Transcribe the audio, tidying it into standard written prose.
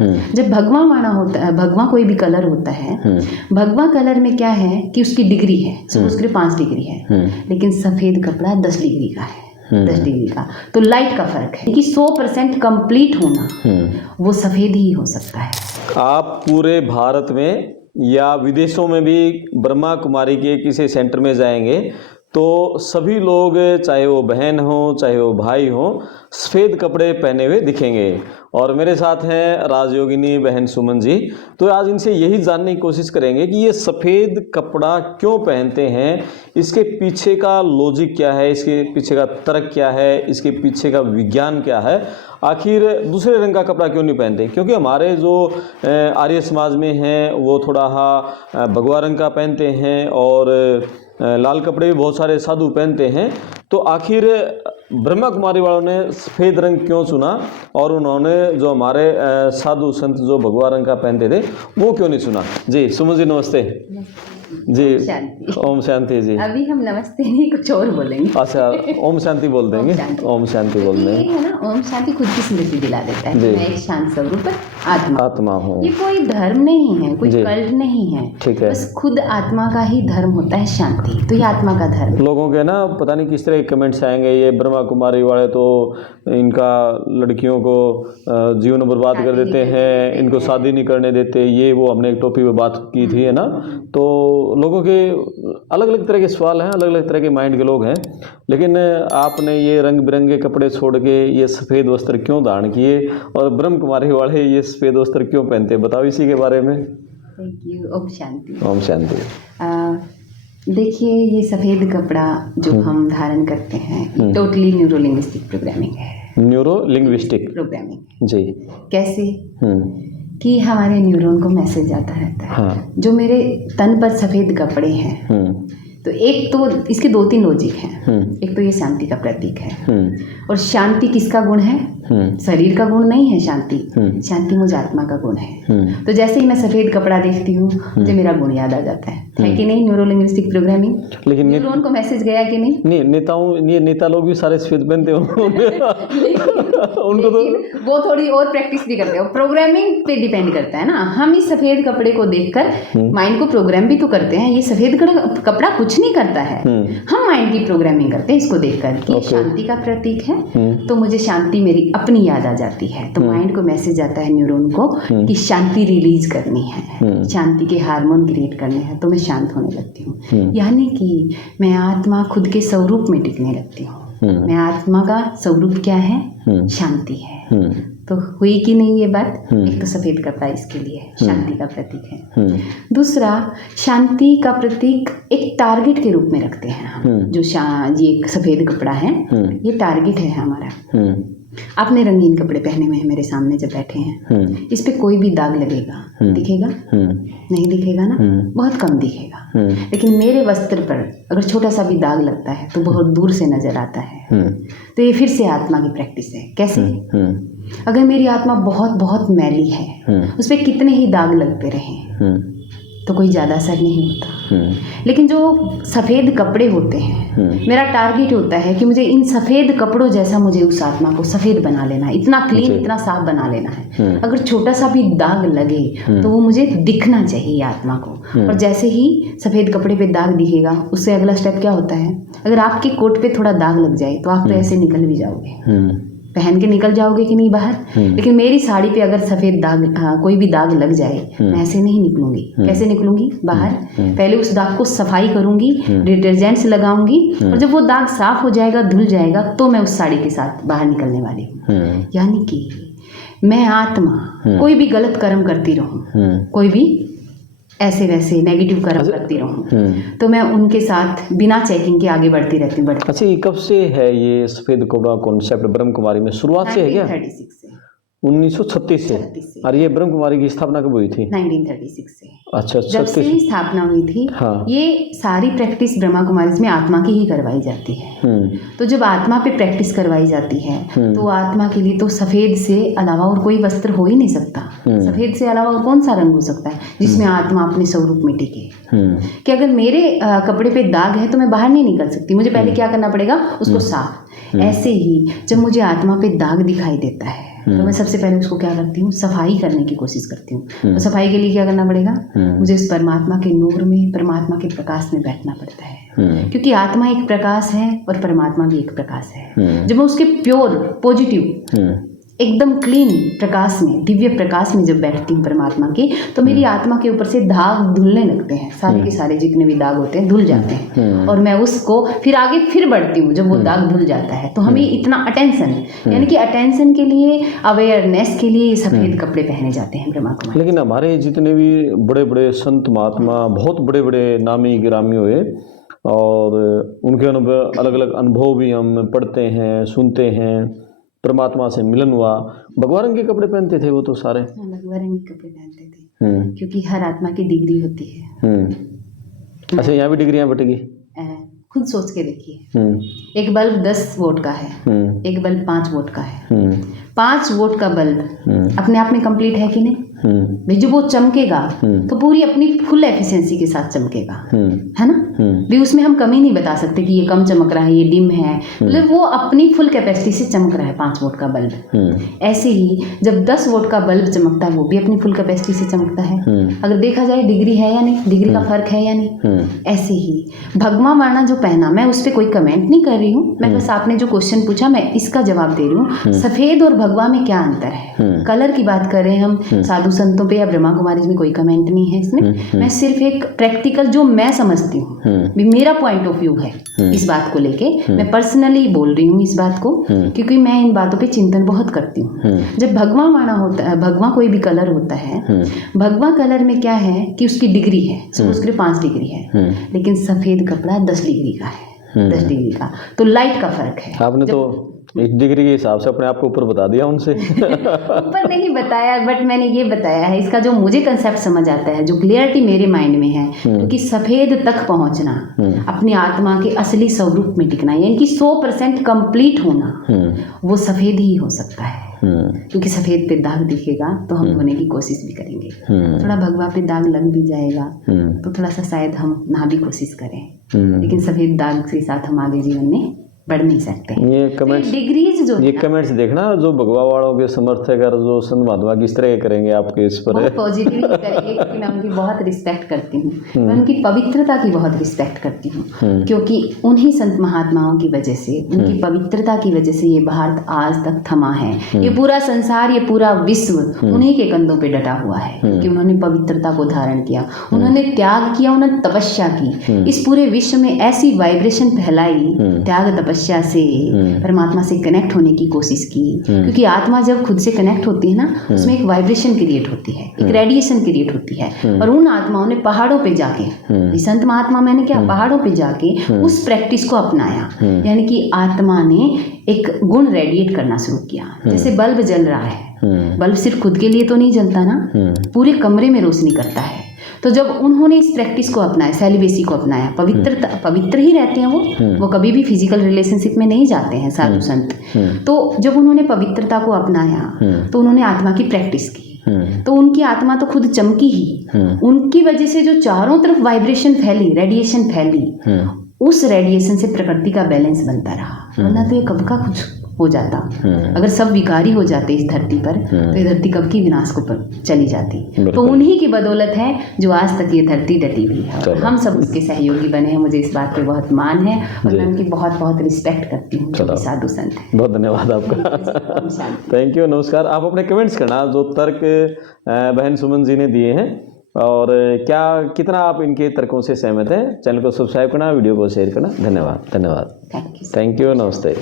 जब भगवा माना होता है, भगवा कोई भी कलर होता है, भगवा कलर में क्या है कि उसकी डिग्री है, सपोज करिए 5 डिग्री है, लेकिन सफ़ेद कपड़ा 10 डिग्री का है, 10 डिग्री का, तो लाइट का फर्क है कि 100% कंप्लीट होना वो सफ़ेद ही हो सकता है। आप पूरे भारत में या विदेशों में भी ब्रह्मा कुमारी के किसी सेंटर में जाएंगे तो सभी लोग, चाहे वो बहन हो चाहे वो भाई हो, सफ़ेद कपड़े पहने हुए दिखेंगे। और मेरे साथ हैं राजयोगिनी बहन सुमन जी। तो आज इनसे यही जानने की कोशिश करेंगे कि ये सफ़ेद कपड़ा क्यों पहनते हैं, इसके पीछे का लॉजिक क्या है, इसके पीछे का तर्क क्या है, इसके पीछे का विज्ञान क्या है, आखिर दूसरे रंग का कपड़ा क्यों नहीं पहनते। क्योंकि हमारे जो आर्य समाज में हैं वो थोड़ा भगवा रंग का पहनते हैं और लाल कपड़े भी बहुत सारे साधु पहनते हैं। तो आखिर ब्रह्मा कुमारी वालों ने सफ़ेद रंग क्यों चुना और उन्होंने जो हमारे साधु संत जो भगवा रंग का पहनते थे वो क्यों नहीं चुना। जी सुमन जी नमस्ते। जी ओम शांति जी। अभी हम नमस्ते नहीं कुछ और बोलेंगे। अच्छा ओम शांति बोल देंगे। ओम शांति बोल देंगे। ये है ना, ओम शांति खुद की स्मृति दिला देता है। मैं एक शांत स्वरूप आत्मा हूँ। ये कोई धर्म नहीं है, कोई कल्ट नहीं है, ठीक है, बस खुद आत्मा का ही धर्म होता है शांति। तो ये आत्मा का धर्म। लोगों के ना पता नहीं किस तरह के कमेंट्स आएंगे, ये ब्रह्मा कुमारी वाले तो इनका लड़कियों को जीवन बर्बाद कर देते हैं, इनको शादी नहीं करने देते, ये वो हमने एक टॉपिक पे बात की थी है ना। तो लोगों के अलग अलग तरह के सवाल हैं, अलग अलग तरह के माइंड के लोग हैं। लेकिन आपने ये रंग बिरंगे कपड़े छोड़ के ये सफ़ेद वस्त्र क्यों धारण किए और ब्रह्म कुमारी वाले ये सफ़ेद वस्त्र क्यों पहनते, बताओ इसी के बारे में। Thank you. ओम शांति। ओम शांति। देखिए ये सफ़ेद कपड़ा जो हम धारण करते हैं टोटली न्यूरो लिंग्विस्टिक प्रोग्रामिंग है। न्यूरो लिंग्विस्टिक प्रोग्रामिंग जी। कैसे कि हमारे न्यूरॉन को मैसेज आता रहता है। हाँ। जो मेरे तन पर सफ़ेद कपड़े हैं तो एक तो इसके 2-3 लॉजिक हैं। एक तो ये शांति का प्रतीक है और शांति किसका गुण है, शरीर का गुण नहीं है शांति, शांति मुझ आत्मा का गुण है। तो जैसे ही मैं सफ़ेद कपड़ा देखती हूँ मुझे मेरा गुण याद आ जाता है कि नहीं, न्यूरो लिंग्विस्टिक प्रोग्रामिंग। लेकिन न्यूरॉन को मैसेज गया कि नहीं नेता लोग भी सारे सफ़ेद पहनते हो उनको तो वो थोड़ी और प्रैक्टिस भी करते हो, प्रोग्रामिंग पे डिपेंड करता है ना। हम इस सफ़ेद कपड़े को देखकर माइंड को प्रोग्राम भी तो करते हैं। ये सफ़ेद कपड़ा कुछ नहीं करता है, हम माइंड की प्रोग्रामिंग करते हैं इसको देखकर कि ये शांति का प्रतीक है तो मुझे शांति मेरी अपनी याद आ जाती है। तो माइंड को मैसेज आता है न्यूरॉन को कि शांति रिलीज करनी है, शांति के हार्मोन क्रिएट करने हैं, तो मैं शांत होने लगती हूँ। यानी कि मैं आत्मा खुद के स्वरूप में टिकने लगती हूँ। मैं आत्मा का स्वरूप क्या है, शांति है। तो हुई कि नहीं ये बात। एक तो सफ़ेद कपड़ा इसके लिए शांति का प्रतीक है। दूसरा, शांति का प्रतीक एक टारगेट के रूप में रखते हैं हम। जो ये सफ़ेद कपड़ा है ये टारगेट है हमारा। आपने रंगीन कपड़े पहने हुए हैं मेरे सामने जब बैठे हैं, इस पे कोई भी दाग लगेगा, दिखेगा नहीं दिखेगा ना, बहुत कम दिखेगा। लेकिन मेरे वस्त्र पर अगर छोटा सा भी दाग लगता है तो बहुत दूर से नजर आता है। तो ये फिर से आत्मा की प्रैक्टिस है। कैसे? अगर मेरी आत्मा बहुत बहुत मैली है, उस पर कितने ही दाग लगते रहे तो कोई ज़्यादा असर नहीं होता। लेकिन जो सफ़ेद कपड़े होते हैं, मेरा टारगेट होता है कि मुझे इन सफ़ेद कपड़ों जैसा मुझे उस आत्मा को सफ़ेद बना लेना है, इतना क्लीन, इतना साफ बना लेना है। अगर छोटा सा भी दाग लगे तो वो मुझे दिखना चाहिए आत्मा को। और जैसे ही सफ़ेद कपड़े पे दाग दिखेगा उससे अगला स्टेप क्या होता है, अगर आपके कोट पे थोड़ा दाग लग जाए तो आप तो ऐसे निकल भी जाओगे, पहन के निकल जाओगे कि नहीं बाहर। लेकिन मेरी साड़ी पे अगर सफ़ेद दाग कोई भी दाग लग जाए, मैं ऐसे नहीं निकलूंगी। कैसे निकलूंगी बाहर? पहले उस दाग को सफाई करूंगी, डिटर्जेंट से लगाऊंगी और जब वो दाग साफ हो जाएगा, धुल जाएगा, तो मैं उस साड़ी के साथ बाहर निकलने वाली हूँ। यानी कि मैं आत्मा कोई भी गलत कर्म करती रहूँ, कोई भी ऐसे वैसे नेगेटिव कर्म करती रहूँ तो मैं उनके साथ बिना चेकिंग के आगे बढ़ती रहती हूँ। अच्छा, ये कब से है ये सफ़ेद कपड़ा कॉन्सेप्ट ब्रह्म कुमारी में? शुरुआत से है क्या? 1936 से। 1936 से। और ये ब्रह्म कुमारी की स्थापना कब हुई थी? 1936 से। अच्छा, जब से ही स्थापना हुई थी। हाँ। ये सारी प्रैक्टिस ब्रह्मा कुमारी में आत्मा की ही करवाई जाती है। तो जब आत्मा पे प्रैक्टिस करवाई जाती है तो आत्मा के लिए तो सफ़ेद से अलावा और कोई वस्त्र हो ही नहीं सकता। सफ़ेद से अलावा और कौन सा रंग हो सकता है जिसमें आत्मा अपने स्वरूप में टिके। कि अगर मेरे कपड़े पे दाग है तो मैं बाहर नहीं निकल सकती, मुझे पहले क्या करना पड़ेगा, उसको साफ। ऐसे ही जब मुझे आत्मा पे दाग दिखाई देता है तो मैं सबसे पहले उसको क्या करती हूँ, सफाई करने की कोशिश करती हूँ। तो सफाई के लिए क्या करना पड़ेगा, मुझे इस परमात्मा के नूर में, परमात्मा के प्रकाश में बैठना पड़ता है, क्योंकि आत्मा एक प्रकाश है और परमात्मा भी एक प्रकाश है। जब मैं उसके प्योर पॉजिटिव एकदम क्लीन प्रकाश में, दिव्य प्रकाश में जब बैठती हूँ परमात्मा के, तो मेरी आत्मा के ऊपर से दाग धुलने लगते हैं, सारे के सारे जितने भी दाग होते हैं धुल जाते हैं, और मैं उसको फिर आगे फिर बढ़ती हूँ जब वो दाग धुल जाता है। तो हमें इतना अटेंशन, यानी कि अटेंशन के लिए, अवेयरनेस के लिए सफ़ेद कपड़े पहने जाते हैं ब्रह्मा कुमारी। लेकिन हमारे जितने भी बड़े बड़े संत महात्मा, बहुत बड़े बड़े नामी गिरामी हुए, और उनके अनुभव, अलग अलग अनुभव भी हम पढ़ते हैं, सुनते हैं, परमात्मा से मिलन हुआ, भगवा रंग के कपड़े पहनते थे वो तो सारे। भगवा रंग के कपड़े पहनते थे, क्योंकि हर आत्मा की डिग्री होती है। अच्छा, यहाँ भी डिग्रियाँ बटेगी? खुद सोच के देखिए, एक बल्ब 10 वोल्ट का है, एक बल्ब 5 वोल्ट का है। 5 वोल्ट का बल्ब अपने आप में कंप्लीट है कि नहीं? भाई जब वो चमकेगा तो पूरी अपनी फुल एफिशिएंसी के साथ चमकेगा, है ना? भी उसमें हम कमी नहीं बता सकते कि ये कम चमक रहा है, ये डिम है, मतलब वो अपनी फुल कैपेसिटी से चमक रहा है 5 वोल्ट का बल्ब। ऐसे ही जब 10 वोल्ट का बल्ब चमकता है, वो भी अपनी फुल कैपेसिटी से चमकता है। अगर देखा जाए डिग्री है या नहीं, डिग्री का फर्क है या नहीं। ऐसे ही भगवा वर्णा जो पहना, मैं उस पर कोई कमेंट नहीं कर रही हूँ, मैं बस आपने जो क्वेश्चन पूछा मैं इसका जवाब दे रही हूँ। सफेद और भगवा में क्या अंतर है? कलर की बात करें हम साधु संतों पे या ब्रह्मा कुमारी में कोई कमेंट नहीं है इसमें। मैं सिर्फ एक प्रैक्टिकल जो मैं समझती हूँ, मेरा पॉइंट ऑफ व्यू है इस बात को लेके, मैं पर्सनली बोल रही हूँ इस बात को, क्योंकि मैं इन बातों पे चिंतन बहुत करती हूँ। जब भगवा वर्णा होता है, भगवा कोई भी कलर होता है, भगवा कलर में क्या है कि उसकी डिग्री है, उसके लिए 5 डिग्री है, लेकिन सफेद कपड़ा 10 डिग्री का है, 10 डिग्री का, तो लाइट का फर्क है। आपने तो एक डिग्री के हिसाब से अपने आप को ऊपर बता दिया उनसे। ऊपर नहीं बताया, बट मैंने ये बताया है इसका जो मुझे कंसेप्ट समझ आता है, जो क्लियरिटी मेरे माइंड में है, क्योंकि सफेद तक पहुंचना, अपनी आत्मा के असली स्वरूप में टिकना, यानी कि 100% कंप्लीट होना, वो सफेद ही हो सकता है। क्योंकि सफेद पे दाग दिखेगा तो हम धोने की कोशिश भी करेंगे, थोड़ा भगवा पे दाग लग भी जाएगा तो थोड़ा सा शायद हम ना भी कोशिश करें, लेकिन सफेद दाग के साथ हम आगे जीवन में बढ़ नहीं सकते। ये कमेंट्स, डिग्रीज जो ये कमेंट्स देखना, जो भगवा वालों के समर्थक और जो संत महात्मा किस तरह करेंगे आपके इस पर, बहुत पॉजिटिव करेंगे, क्योंकि मैं उनकी बहुत रिस्पेक्ट करती हूँ, मैं उनकी पवित्रता की बहुत रिस्पेक्ट करती हूँ, क्योंकि उन्हीं संत महात्माओं की वजह से, उनकी पवित्रता की वजह से ये भारत आज तक थमा है। ये पूरा संसार, ये पूरा विश्व उन्हीं के कंधों पे डटा हुआ है, क्योंकि उन्होंने पवित्रता को धारण किया, उन्होंने त्याग किया, उन्होंने तपस्या की, इस पूरे विश्व में ऐसी वाइब्रेशन फैलाई, त्याग तपस्या से परमात्मा से कनेक्ट होने की कोशिश की, क्योंकि आत्मा जब खुद से कनेक्ट होती है ना, उसमें एक वाइब्रेशन क्रिएट होती है, एक रेडिएशन क्रिएट होती है, और उन आत्माओं ने पहाड़ों पे जाके, संत महात्मा मैंने क्या पहाड़ों पे जाके उस प्रैक्टिस को अपनाया, यानी कि आत्मा ने एक गुण रेडिएट करना शुरू किया। जैसे बल्ब जल रहा है, बल्ब सिर्फ खुद के लिए तो नहीं जलता ना, पूरे कमरे में रोशनी करता है। तो जब उन्होंने इस प्रैक्टिस को अपनाया, सेलिबेसी को अपनाया, पवित्र ही रहते हैं वो कभी भी फिजिकल रिलेशनशिप में नहीं जाते हैं साधु संत। तो जब उन्होंने पवित्रता को अपनाया तो उन्होंने आत्मा की प्रैक्टिस की, तो उनकी आत्मा तो खुद चमकी ही, उनकी वजह से जो चारों तरफ वाइब्रेशन फैली, रेडिएशन फैली, उस रेडिएशन से प्रकृति का बैलेंस बनता रहा, वरना तो ये कब का कुछ हो जाता। अगर सब विकारी हो जाते इस धरती पर तो ये धरती कब की विनाश को चली जाती। तो उन्हीं की बदौलत है जो आज तक ये धरती डटी हुई है, हम सब उसके सहयोगी बने हैं। मुझे इस बात पे बहुत मान है और मैं उनकी बहुत बहुत रिस्पेक्ट करती हूँ, साधु संत है। बहुत धन्यवाद आपका। थैंक यू, नमस्कार। आप अपने कमेंट्स करना जो तर्क बहन सुमन जी ने दिए हैं, और क्या कितना आप इनके तर्कों से सहमत हैं। चैनल को सब्सक्राइब करना, वीडियो को शेयर करना। धन्यवाद, धन्यवाद, थैंक यू, नमस्ते।